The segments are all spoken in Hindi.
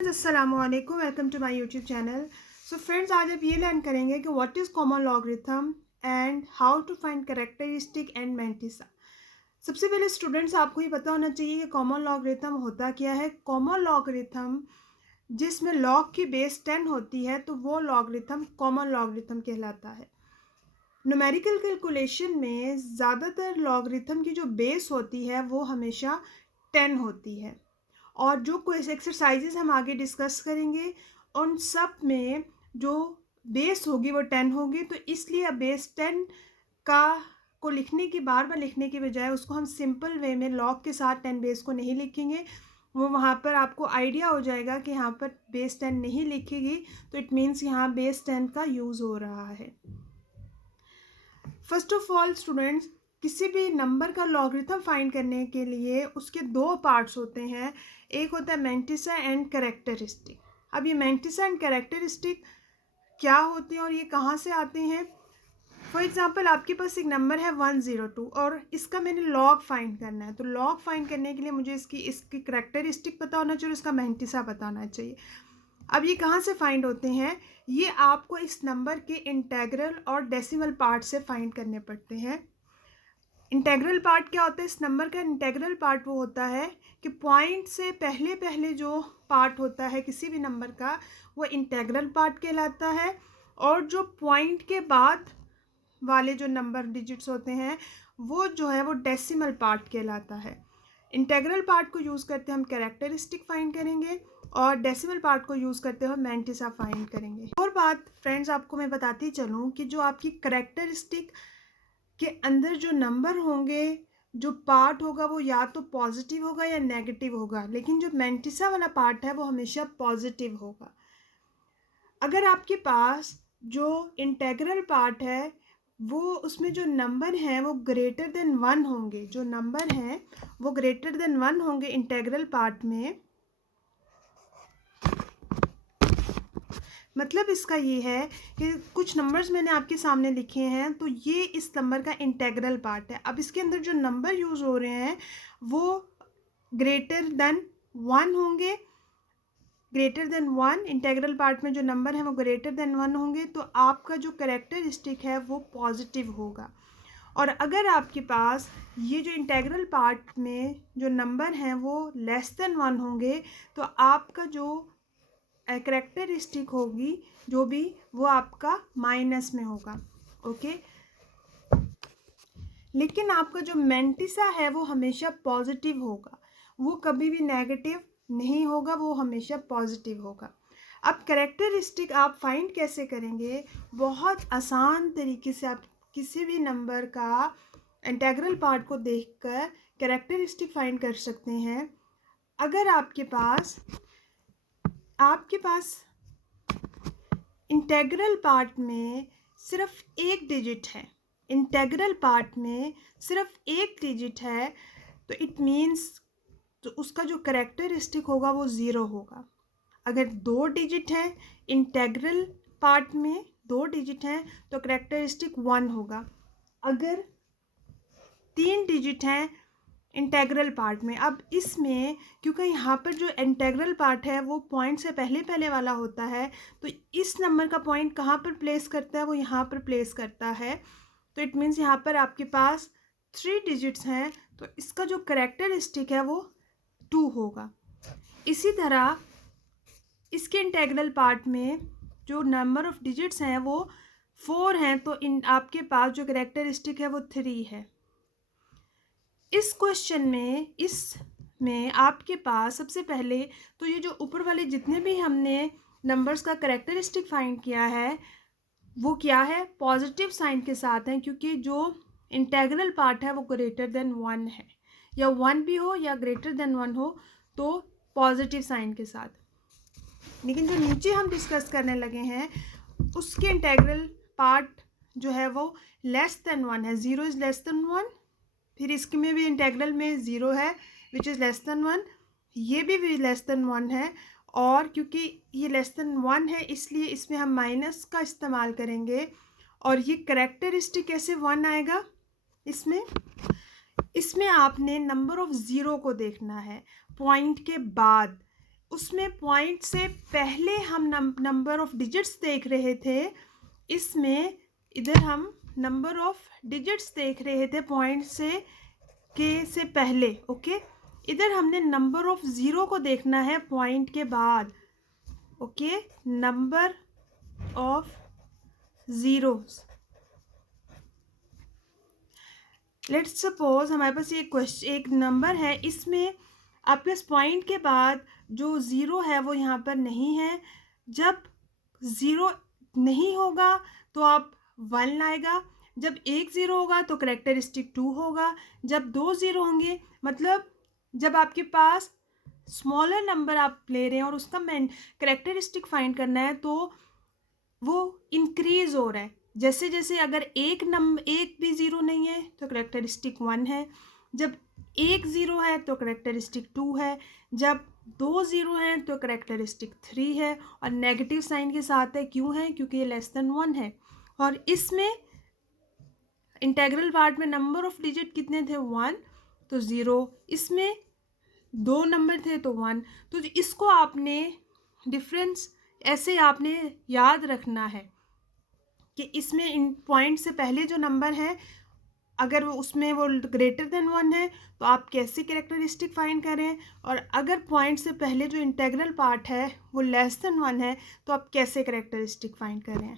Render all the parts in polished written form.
अस्सलामुअलैकुम, welcome to my YouTube channel. So friends, आज आप ये लर्न करेंगे कि what is common logarithm and how to find characteristic and mantissa. सबसे पहले स्टूडेंट्स, आपको ये पता होना चाहिए कि कॉमन लॉगरिथम होता क्या है। कॉमन लॉगरिथम जिसमें लॉग की बेस 10 होती है तो वो लॉगरिथम कॉमन लॉगरिथम कहलाता है। न्यूमेरिकल कैलकुलेशन में ज़्यादातर लॉगरिथम की जो बेस होती है वो हमेशा 10 होती है, और जो कोई एक्सरसाइजेज हम आगे डिस्कस करेंगे उन सब में जो बेस होगी वो 10 होगी। तो इसलिए अब बेस 10 का को लिखने की बार लिखने के बजाय उसको हम सिंपल वे में लॉग के साथ 10 बेस को नहीं लिखेंगे। वो वहाँ पर आपको आइडिया हो जाएगा कि यहाँ पर बेस 10 नहीं लिखेगी, तो इट मीन्स यहाँ बेस 10 का यूज़ हो रहा है। फर्स्ट ऑफ ऑल स्टूडेंट्स, किसी भी नंबर का लॉगरिथम फाइंड करने के लिए उसके दो पार्ट्स होते हैं। एक होता है मैंटिसा एंड कैरेक्टरिस्टिक। अब ये मैंटिसा एंड कैरेक्टरिस्टिक क्या होते हैं और ये कहाँ से आते हैं। फॉर एग्जांपल, आपके पास एक नंबर है 102 और इसका मैंने लॉग फाइंड करना है। तो लॉग फाइंड करने के लिए मुझे इसकी कैरेक्टरिस्टिक पता होना चाहिए और इसका मैंटिसा पता होना चाहिए। अब ये कहाँ से फाइंड होते हैं, ये आपको इस नंबर के इंटेग्रल और डेसिमल पार्ट से फाइंड करने पड़ते हैं। इंटेग्रल पार्ट क्या होता है इस नंबर का? इंटेग्रल पार्ट वो होता है कि पॉइंट से पहले पहले जो पार्ट होता है किसी भी नंबर का वो इंटेग्रल पार्ट कहलाता है, और जो पॉइंट के बाद वाले जो नंबर डिजिट्स होते हैं वो जो है वो डेसिमल पार्ट कहलाता है। इंटेग्रल पार्ट को यूज़ करते हम कैरेक्टरिस्टिक फाइंड करेंगे और डेसिमल पार्ट को यूज़ करते हुए मैंटिसा फाइंड करेंगे। और बात फ्रेंड्स आपको मैं बताती चलूँ कि जो आपकी कैरेक्टरिस्टिक के अंदर जो नंबर होंगे, जो पार्ट होगा वो या तो पॉजिटिव होगा या नेगेटिव होगा, लेकिन जो मैंटिसा वाला पार्ट है वो हमेशा पॉजिटिव होगा। अगर आपके पास जो इंटेग्रल पार्ट है वो उसमें जो नंबर हैं वो ग्रेटर देन 1 होंगे, जो नंबर हैं वो ग्रेटर देन 1 होंगे इंटेग्रल पार्ट में, मतलब इसका ये है कि कुछ नंबर्स मैंने आपके सामने लिखे हैं तो ये इस नंबर का इंटेग्रल पार्ट है। अब इसके अंदर जो नंबर यूज़ हो रहे हैं वो ग्रेटर देन 1 होंगे। ग्रेटर देन 1 इंटेग्रल पार्ट में जो नंबर है वो ग्रेटर देन 1 होंगे, तो आपका जो कैरेक्टरिस्टिक है वो पॉजिटिव होगा। और अगर आपके पास ये जो इंटेग्रल पार्ट में जो नंबर हैं वो लेस देन 1 होंगे तो आपका जो कैरेक्टरिस्टिक होगी जो भी वो आपका माइनस में होगा। ओके, लेकिन आपका जो मैंटिसा है वो हमेशा पॉजिटिव होगा, वो कभी भी नेगेटिव नहीं होगा, वो हमेशा पॉजिटिव होगा। अब कैरेक्टरिस्टिक आप फाइंड कैसे करेंगे? बहुत आसान तरीके से आप किसी भी नंबर का इंटेग्रल पार्ट को देखकर कैरेक्टरिस्टिक फाइंड कर सकते हैं। अगर आपके पास इंटेग्रल पार्ट में सिर्फ एक डिजिट है, इंटेग्रल पार्ट में सिर्फ एक डिजिट है, तो इट मीन्स तो उसका जो कैरेक्टरिस्टिक होगा वो ज़ीरो होगा। अगर 2 डिजिट है इंटेग्रल पार्ट में, 2 डिजिट हैं तो कैरेक्टरिस्टिक 1 होगा। अगर 3 डिजिट हैं इंटेग्रल पार्ट में, अब इसमें क्योंकि यहाँ पर जो इंटेग्रल पार्ट है वो पॉइंट से पहले पहले वाला होता है, तो इस नंबर का पॉइंट कहाँ पर प्लेस करता है? वो यहाँ पर प्लेस करता है। तो इट मीन्स यहाँ पर आपके पास 3 डिजिट्स हैं तो इसका जो कैरेक्टरिस्टिक है वो 2 होगा। इसी तरह इसके इंटेग्रल पार्ट में जो नंबर ऑफ डिजिट्स हैं वो 4 हैं, तो इन आपके पास जो कैरेक्टरिस्टिक है वो 3 है। इस क्वेश्चन में आपके पास सबसे पहले तो ये जो ऊपर वाले जितने भी हमने नंबर्स का कैरेक्टरिस्टिक फाइंड किया है वो क्या है? पॉजिटिव साइन के साथ हैं, क्योंकि जो इंटेग्रल पार्ट है वो ग्रेटर देन 1 है, या 1 भी हो या ग्रेटर देन 1 हो तो पॉजिटिव साइन के साथ। लेकिन जो नीचे हम डिस्कस करने लगे हैं उसके इंटेग्रल पार्ट जो है वो लेस देन 1 है, 0 इज़ लेस देन 1। फिर इसके में भी इंटेग्रल में 0 है विच इज़ लेस देन 1, ये भी लेस देन 1 है, और क्योंकि ये लेस देन 1 है इसलिए इसमें हम माइनस का इस्तेमाल करेंगे। और ये कैरेक्टरिस्टिक कैसे 1 आएगा? इसमें आपने नंबर ऑफ ज़ीरो को देखना है पॉइंट के बाद। उसमें पॉइंट से पहले हम नंबर ऑफ डिजिट्स देख रहे थे, इसमें इधर हम नंबर ऑफ डिजिट्स देख रहे थे पॉइंट से पहले। ओके, इधर हमने नंबर ऑफ ज़ीरो को देखना है पॉइंट के बाद। Okay, number of zeros. Let's suppose हमारे पास एक नंबर है, इसमें आपके पास पॉइंट के बाद जो ज़ीरो है वो यहाँ पर नहीं है। जब ज़ीरो नहीं होगा तो आप 1 लाएगा, जब एक ज़ीरो होगा तो करेक्टरिस्टिक 2 होगा, जब 2 ज़ीरो होंगे मतलब जब आपके पास स्मॉलर नंबर आप ले रहे हैं और उसका करेक्टरिस्टिक फाइंड करना है तो वो इंक्रीज़ हो रहा है। जैसे जैसे अगर एक भी ज़ीरो नहीं है तो करेक्टरिस्टिक 1 है, जब एक ज़ीरो है तो करेक्टरिस्टिक 2 है, जब 2 ज़ीरो हैं तो करेक्टरिस्टिक 3 है, और नेगेटिव साइन के साथ है। क्यों है? क्योंकि ये लेस देन 1 है। और इसमें इंटेग्रल पार्ट में नंबर ऑफ डिजिट कितने थे? 1, तो 0। इसमें 2 नंबर थे तो 1। तो इसको आपने डिफरेंस ऐसे आपने याद रखना है कि इसमें इन पॉइंट से पहले जो नंबर है अगर वो उसमें वो ग्रेटर देन 1 है तो आप कैसे कैरेक्टरिस्टिक फाइंड करें, और अगर पॉइंट से पहले जो इंटेग्रल पार्ट है वो लेस देन 1 है तो आप कैसे कैरेक्टरिस्टिक फाइंड करें।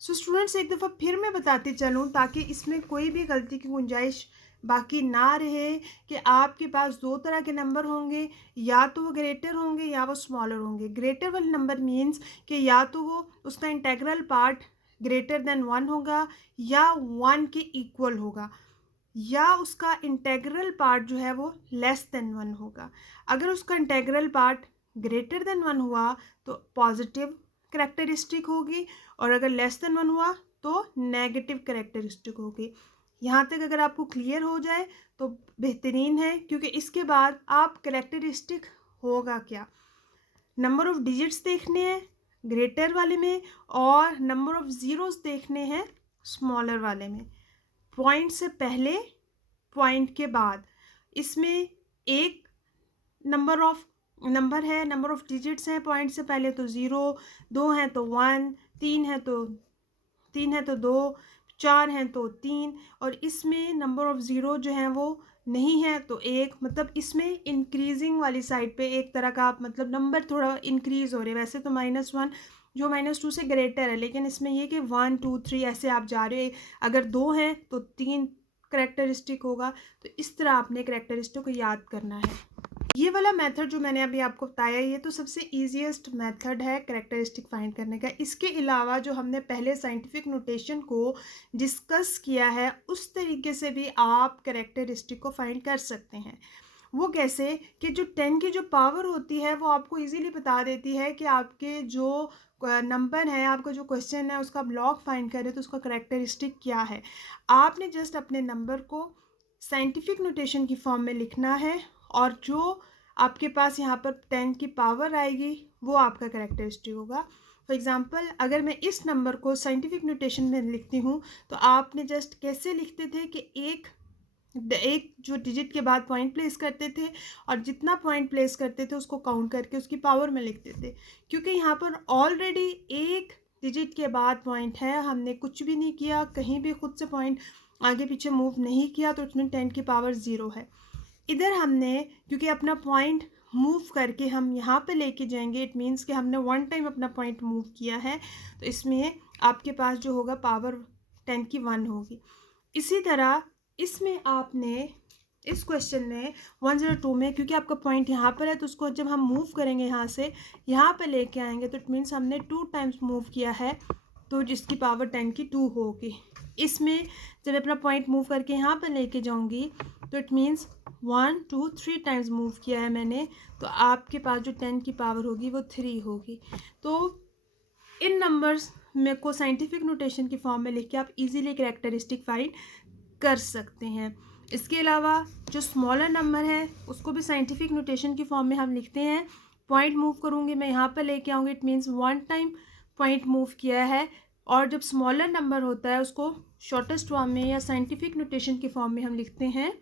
सो स्टूडेंट्स, एक दफ़ा फिर मैं बताती चलूँ ताकि इसमें कोई भी गलती की गुंजाइश बाकी ना रहे कि आपके पास 2 तरह के नंबर होंगे, या तो वो ग्रेटर होंगे या वो स्मॉलर होंगे। ग्रेटर वाले नंबर मीन्स कि या तो वो उसका इंटेग्रल पार्ट ग्रेटर देन 1 होगा या 1 के इक्वल होगा, या उसका इंटेग्रल पार्ट जो है वो लेस देन 1 होगा। अगर उसका इंटेग्रल पार्ट ग्रेटर देन 1 हुआ तो पॉजिटिव करेक्टरिस्टिक होगी, और अगर लेस देन 1 हुआ तो नेगेटिव करेक्टरिस्टिक होगी। यहाँ तक अगर आपको क्लियर हो जाए तो बेहतरीन है, क्योंकि इसके बाद आप करेक्टरिस्टिक होगा क्या, नंबर ऑफ डिजिट्स देखने हैं ग्रेटर वाले में और नंबर ऑफ ज़ीरोस देखने हैं स्मॉलर वाले में। पॉइंट से पहले, पॉइंट के बाद, इसमें एक नंबर है, नंबर ऑफ डिजिट्स हैं पॉइंट से पहले तो 0, 2 हैं तो 1, 3 है तो 2, 4 हैं तो 3, और इसमें नंबर ऑफ ज़ीरो जो हैं वो नहीं है तो 1। मतलब इसमें इंक्रीजिंग वाली साइड पे एक तरह का मतलब नंबर थोड़ा इंक्रीज़ हो रहे हैं। वैसे तो -1 जो -2 से ग्रेटर है, लेकिन इसमें ये कि 1, 2, 3 ऐसे आप जा रहे हो। अगर 2 हैं तो 3 करेक्टरिस्टिक होगा। तो इस तरह आपने करेक्टरिस्टिक को याद करना है। ये वाला मेथड जो मैंने अभी आपको बताया ये तो सबसे ईजीएस्ट मेथड है करेक्टरिस्टिक फाइंड करने का। इसके अलावा जो हमने पहले साइंटिफिक नोटेशन को डिस्कस किया है उस तरीके से भी आप करेक्टरिस्टिक को फाइंड कर सकते हैं। वो कैसे कि जो 10 की जो पावर होती है वो आपको इजीली बता देती है कि आपके जो नंबर है, आपका जो क्वेश्चन है उसका ब्लॉक फाइंड करें तो उसका करेक्टरिस्टिक क्या है। आपने जस्ट अपने नंबर को साइंटिफिक नोटेशन की फॉर्म में लिखना है, और जो आपके पास यहाँ पर 10 की पावर आएगी वो आपका करेक्टरिस्टिक होगा। फॉर एग्ज़ाम्पल, अगर मैं इस नंबर को साइंटिफिक नोटेशन में लिखती हूँ तो आपने जस्ट कैसे लिखते थे कि एक जो डिजिट के बाद पॉइंट प्लेस करते थे और जितना पॉइंट प्लेस करते थे उसको काउंट करके उसकी पावर में लिखते थे। क्योंकि यहाँ पर ऑलरेडी एक डिजिट के बाद पॉइंट है, हमने कुछ भी नहीं किया, कहीं भी खुद से पॉइंट आगे पीछे मूव नहीं किया, तो उसमें 10 की पावर 0 है। इधर हमने क्योंकि अपना पॉइंट मूव करके हम यहाँ पे लेके जाएंगे, इट मीन्स कि हमने 1 टाइम अपना पॉइंट मूव किया है, तो इसमें आपके पास जो होगा पावर 10 की 1 होगी। इसी तरह इसमें आपने इस क्वेश्चन में 102 में क्योंकि आपका पॉइंट यहाँ पर है तो उसको जब हम मूव करेंगे यहाँ से यहाँ पे लेके आएंगे तो इट मीन्स हमने 2 टाइम्स मूव किया है, तो जिसकी पावर 10 की 2 होगी। इसमें जब अपना पॉइंट मूव करके यहाँ पे लेके जाऊँगी तो इट मीन्स 1, 2, 3 टाइम्स मूव किया है मैंने, तो आपके पास जो 10 की पावर होगी वो 3 होगी। तो इन नंबर्स में को साइंटिफिक नोटेशन की फॉर्म में लिख के आप इजीली कैरेक्टरिस्टिक फाइंड कर सकते हैं। इसके अलावा जो स्मॉलर नंबर है उसको भी साइंटिफिक नोटेशन की फॉर्म में हम लिखते हैं। पॉइंट मूव करूँगी मैं यहाँ पर लेके आऊँगी, it means 1 time point move किया है, और जब स्मॉलर नंबर होता है उसको शॉर्टेस्ट फॉर्म में या साइंटिफिक नोटेशन की फॉर्म में हम लिखते हैं,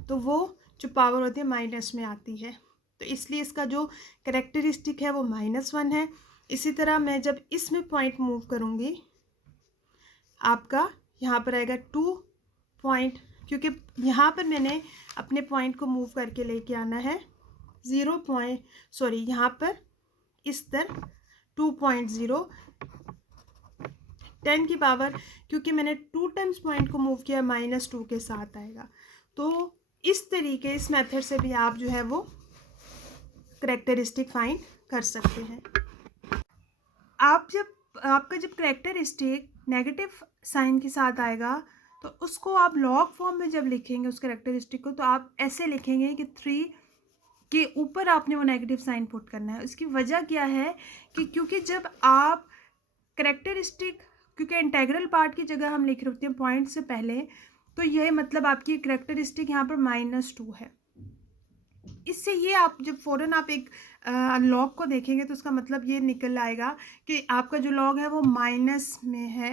तो वो जो पावर होती है माइनस में आती है। तो तो इसलिए इसका जो करेक्टरिस्टिक है वो -1 है। इसी तरह मैं जब इसमें पॉइंट मूव करूँगी, आपका यहाँ पर आएगा 2 पॉइंट, क्योंकि यहाँ पर मैंने अपने पॉइंट को मूव करके लेके आना है 0 पॉइंट, सॉरी यहाँ पर इस तरह 2.0 10 की पावर, क्योंकि मैंने 2 टाइम्स पॉइंट को मूव किया -2 के साथ आएगा। तो इस तरीके, इस मेथड से भी आप जो है वो करेक्टरिस्टिक फाइंड कर सकते हैं। आपका जब करेक्टरिस्टिक नेगेटिव साइन के साथ आएगा तो उसको आप लॉग फॉर्म में जब लिखेंगे उस करेक्टरिस्टिक को, तो आप ऐसे लिखेंगे कि 3 के ऊपर आपने वो नेगेटिव साइन पुट करना है। इसकी वजह क्या है कि क्योंकि जब आप करेक्टरिस्टिक, क्योंकि इंटेग्रल पार्ट की जगह हम लिख रहे होते हैं पॉइंट से पहले, तो यह मतलब आपकी करेक्टरिस्टिक यहाँ पर -2 है। इससे ये आप जब फ़ौरन आप एक लॉग को देखेंगे तो उसका मतलब ये निकल आएगा कि आपका जो लॉग है वो माइनस में है,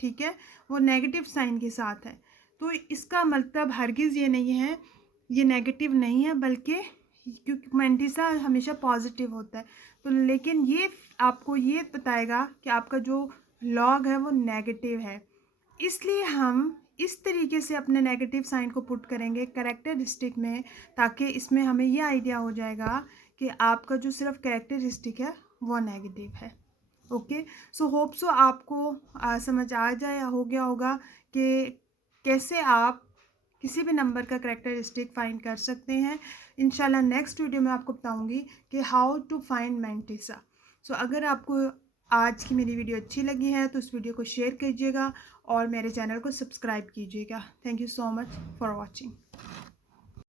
ठीक है, वो नेगेटिव साइन के साथ है। तो इसका मतलब हरगिज़ ये नहीं है, ये नेगेटिव नहीं है, बल्कि क्योंकि मैंटिसा हमेशा पॉजिटिव होता है, तो लेकिन ये आपको ये बताएगा कि आपका जो लॉग है वो नेगेटिव है। इसलिए हम इस तरीके से अपने नेगेटिव साइन को पुट करेंगे करेक्टरिस्टिक में, ताकि इसमें हमें ये आइडिया हो जाएगा कि आपका जो सिर्फ करेक्टरिस्टिक है वो नेगेटिव है। ओके, सो होप सो आपको समझ आ जाए, हो गया होगा कि कैसे आप किसी भी नंबर का करेक्टरिस्टिक फाइंड कर सकते हैं। इंशाल्लाह नेक्स्ट वीडियो में आपको बताऊंगी कि हाउ टू फाइंड मैंटिसा। सो अगर आपको आज की मेरी वीडियो अच्छी लगी है तो इस वीडियो को शेयर कीजिएगा और मेरे चैनल को सब्सक्राइब कीजिएगा। Thank you so much for watching.